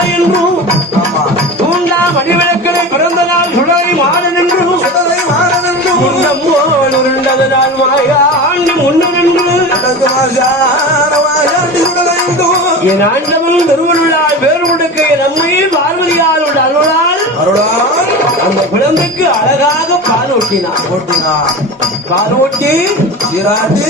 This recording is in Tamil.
நாளை என்றும் தூண்டா மணிவிளக்கனை பிறந்த நாள் சுடலை மாறன் என்றும் உருண்டது நாள் மாயாண்டி முன்னன் என்று என் ஆண்டவன் திருவள்ளால் வேறு கொடுக்க நம்மையில் பார்வதியால் உள்ள அருளால் அந்த குழந்தைக்கு அழகாக பால் ஊட்டினார் பால் ஊட்டி